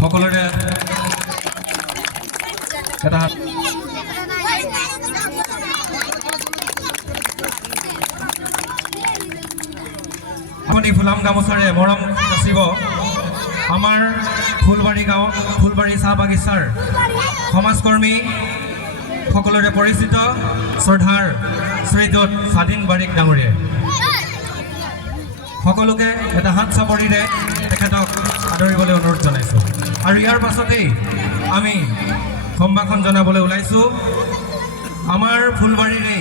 সকলোৰে এটা আপুনি ফুলাম গামোচাৰে মৰম যাচিব আমাৰ ফুলবাৰী গাঁও ফুলবাৰী চাহ বাগিচাৰ সমাজকৰ্মী সকলোৰে পৰিচিত শ্ৰদ্ধাৰ শ্ৰীযুত স্বাধীন বাৰিক ডাঙৰীয়া সকলোকে এটা হাত চাপৰিৰে তেখেতক আদৰিবলৈ অনুৰোধ জনাইছোঁ আৰু ইয়াৰ পাছতেই আমি সম্ভাষণ জনাবলৈ ওলাইছোঁ আমাৰ ফুলবাৰীৰে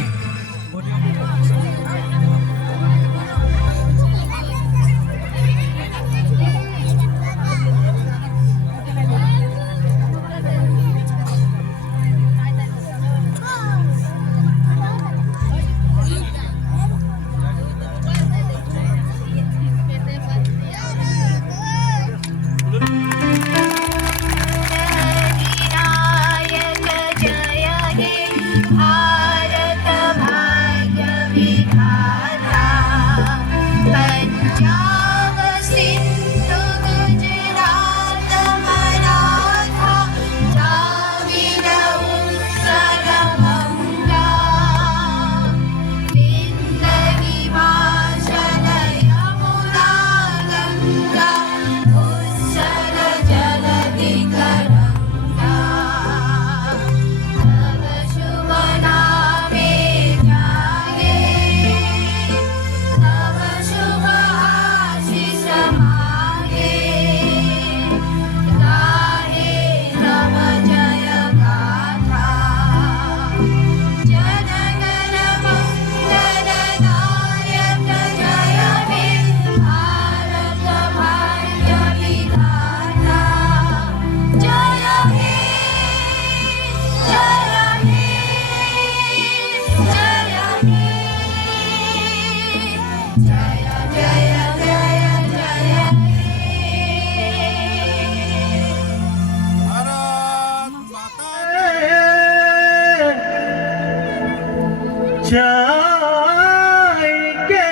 চাই কে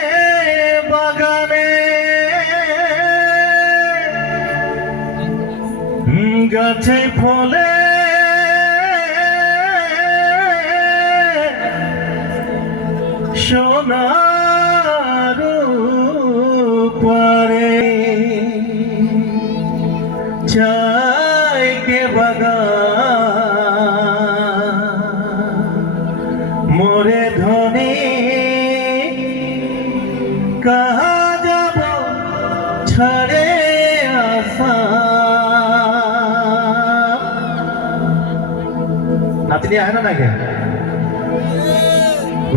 বাগানে গাছে ফলে সোনার পারে চাই কে বাগান মোরে ধনী কাহা যাব ছাড়ে আসা নাচনি আয় না কে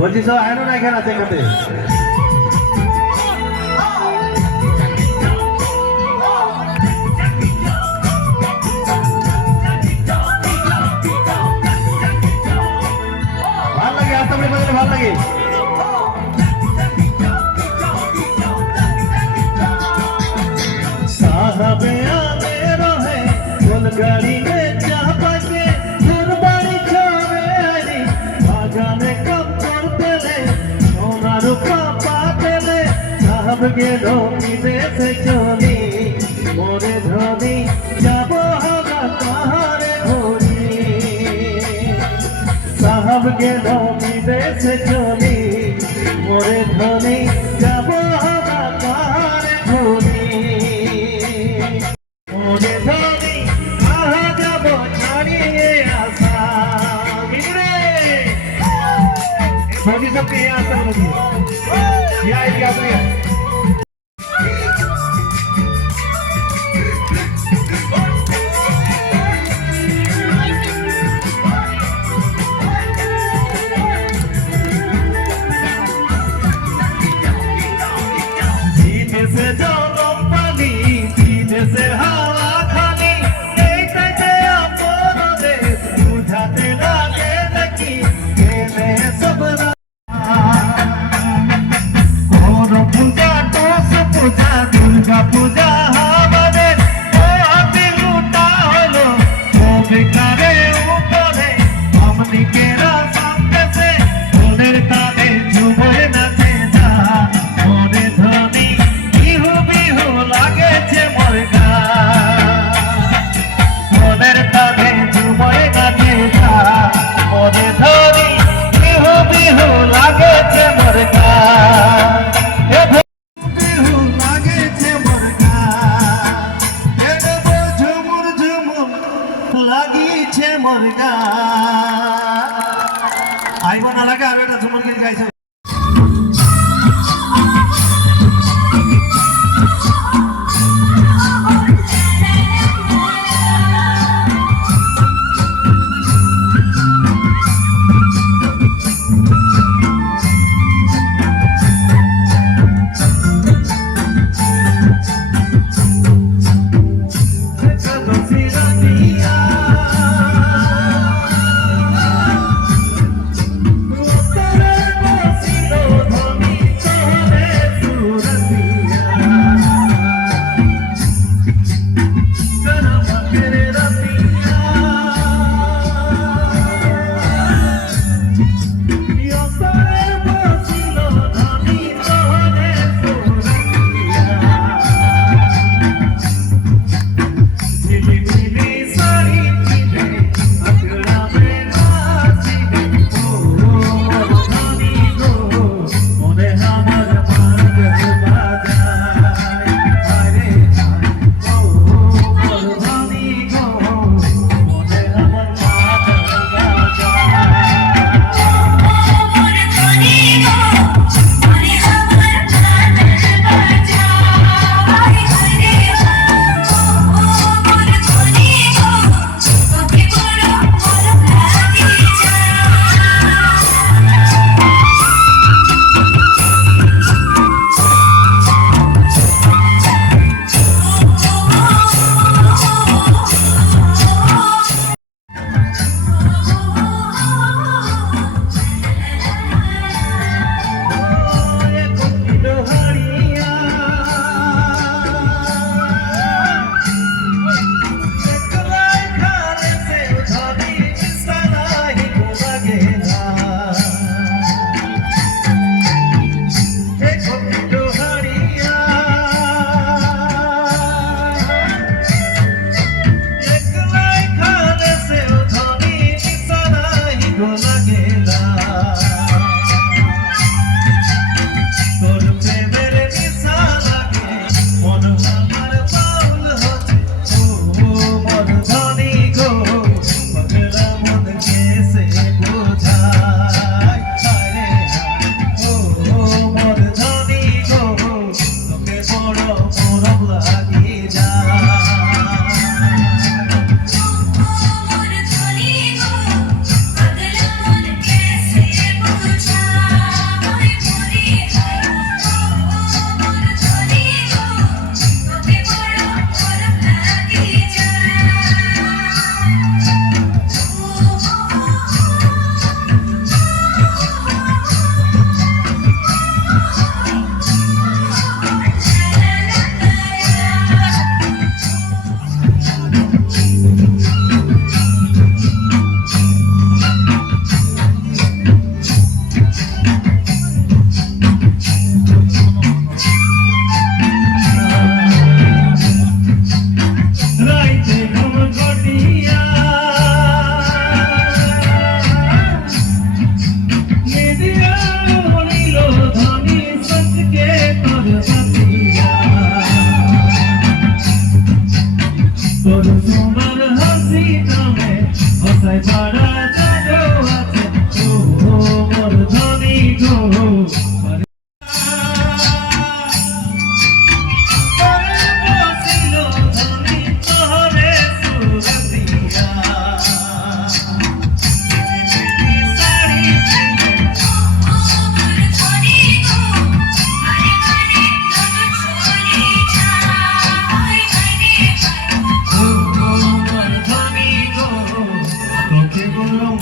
বলছি সব আয় না কে নাচে খাতে ভাল লাগে আস্তে বাজালে ভাল লাগে साहबे आते रहे कोन गाड़ी में चापा के फुलबाड़ी छोड़े आनी बागाने कब करते ले सोना रूपा पाते ले साहब के धोनी देश चली मोरे धोनी जाबो होगा कहारे घोड़ी साहब के धोनी देश चली मोरे धोनी जाबो होगा कहारे घोड़ी सबके यहाँ सब लोग यहाँ सीधे से जाओ पानी सीधे से हवा खाली एक कैसे आपको दे बुझाते लागे लगी सब তোর তোমার হাসি নামে হসাই পাড়া জাদু আছে ও মোর ধনী গো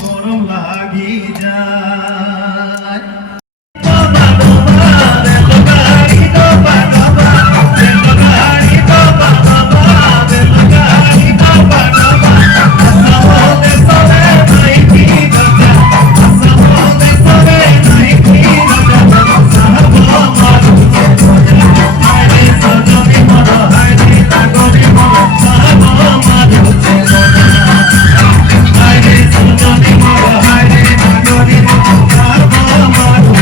মরম লাগি যায় বাবা বাবা রে গাড়ি তো বাবা রে গাড়ি তো বাবা রে গাড়ি তো বাবা সামনে সবে নাই কি দাদা সামনে সবে নাই কি দাদা সাহাব মারু আরে সজনি মর হাইরে তাগরি মর সাহাব মারু আরে সজনি মর হাইরে তাগরি মর সাহাব মারু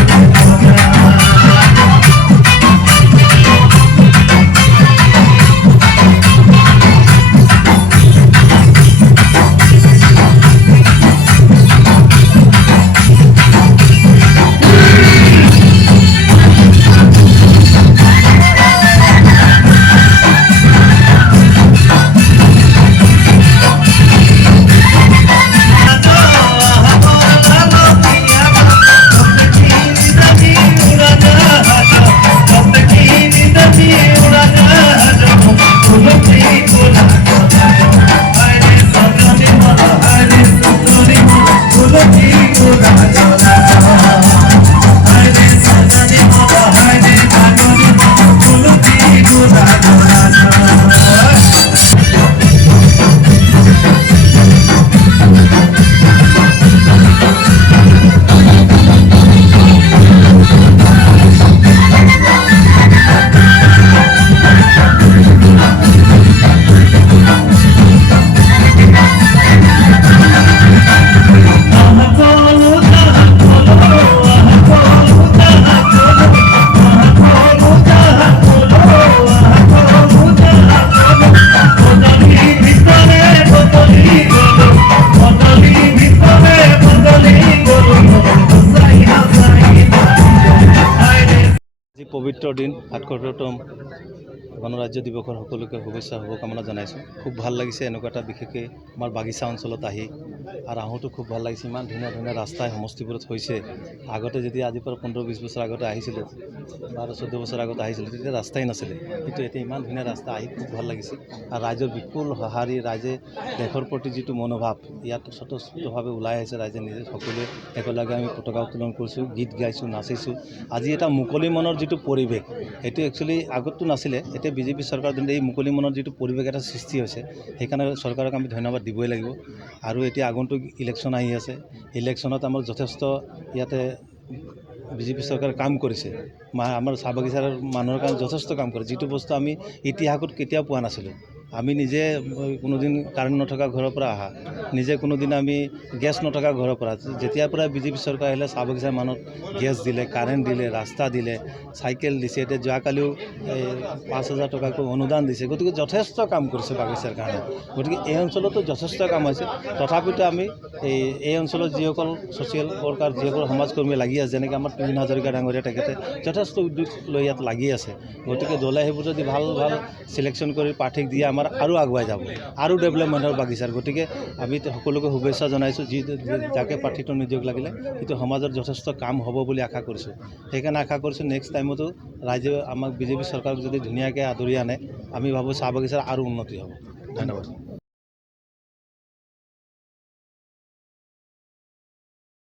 আজি পবিত্ৰ দিন ৭৭তম গণৰাজ্য দিৱসৰ সকলোকে শুভেচ্ছা শুভকামনা জনাইছোঁ। খুব ভাল লাগিছে এনেকুৱা এটা বিশেষকৈ আমাৰ বাগিচা অঞ্চলত আহি আৰু আহোঁতো খুব ভাল লাগিছে। ইমান ধুনীয়া ধুনীয়া ৰাস্তাই সমষ্টিবোৰত হৈছে। আগতে যেতিয়া আজিৰ পৰা ১৫-২০ বছৰ আগতে আহিছিলোঁ, ১২-১৪ বছৰ আগতে আহিছিলোঁ, তেতিয়া ৰাস্তাই নাছিলে, কিন্তু এতিয়া ইমান ধুনীয়া ৰাস্তা আহি খুব ভাল লাগিছে। আৰু ৰাইজৰ বিপুল সঁহাৰি, ৰাইজে দেশৰ প্ৰতি যিটো মনোভাৱ ইয়াত স্বতঃস্ফূৰ্তভাৱে ওলাই আহিছে। ৰাইজে নিজে সকলোৱে একেলগে আমি পতাকা উত্তোলন কৰিছোঁ, গীত গাইছোঁ, নাচিছোঁ। আজি এটা মুকলি মনৰ যিটো পৰিৱেশ, সেইটো একচুৱেলি আগততো নাছিলে। এতিয়া বিজেপি চৰকাৰ দিনতে এই মুকলি মনৰ যিটো পৰিৱেশ এটা সৃষ্টি হৈছে, সেইকাৰণে চৰকাৰক আমি ধন্যবাদ দিবই লাগিব। আৰু এতিয়া আগন্তুক ইলেকশ্যন আহি আছে, ইলেকশ্যনত আমাৰ যথেষ্ট ইয়াতে বিজেপি চৰকাৰে কাম কৰিছে। আমাৰ চাহ বাগিচাৰ মানুহৰ কাৰণে যথেষ্ট কাম কৰে, যিটো বস্তু আমি ইতিহাসত কেতিয়াও পোৱা নাছিলোঁ। আমি নিজে কোনোদিন কাৰেণ্ট নথকা ঘৰৰ পৰা অহা, নিজে কোনোদিন আমি গেছ নথকা ঘৰৰ পৰা, যেতিয়াৰ পৰা বিজেপি চৰকাৰ আহিলে চাহ বাগিচাৰ মানুহক গেছ দিলে, কাৰেণ্ট দিলে, ৰাস্তা দিলে, চাইকেল দিছে। এতিয়া যোৱাকালিও ৫,০০০ টকাকৈ অনুদান দিছে। গতিকে যথেষ্ট কাম কৰিছে বাগিচাৰ কাৰণে। গতিকে এই অঞ্চলতো যথেষ্ট কাম হৈছে। তথাপিতো আমি এই অঞ্চলত যিসকল ছ'চিয়েল ৱৰ্কাৰ, যিসকল সমাজকৰ্মী লাগি আছে, যেনেকৈ আমাৰ তুহিন হাজৰিকা ডাঙৰীয়া, তেখেতে যথেষ্ট উদ্যোগ লৈ ইয়াত লাগি আছে। গতিকে দলে সেইবোৰ যদি ভাল ভাল চিলেকশ্যন কৰি প্ৰাৰ্থীক দিয়ে আমাৰ আৰু আগুৱাই যাব, আৰু ডেভেলপমেণ্ট হ'ব বাগিচাৰ। গতিকে আমি সকলোকে শুভেচ্ছা জনাইছোঁ। যাকে প্ৰাৰ্থীটো নিয়োগ লাগিলে সেইটো সমাজৰ যথেষ্ট কাম হ'ব বুলি আশা কৰিছোঁ। সেইকাৰণে আশা কৰিছোঁ নেক্সট টাইমতো ৰাইজে আমাক বিজেপি চৰকাৰক যদি ধুনীয়াকৈ আদৰি আনে, আমি ভাবোঁ চাহ বাগিচাৰ আৰু উন্নতি হ'ব। ধন্যবাদ।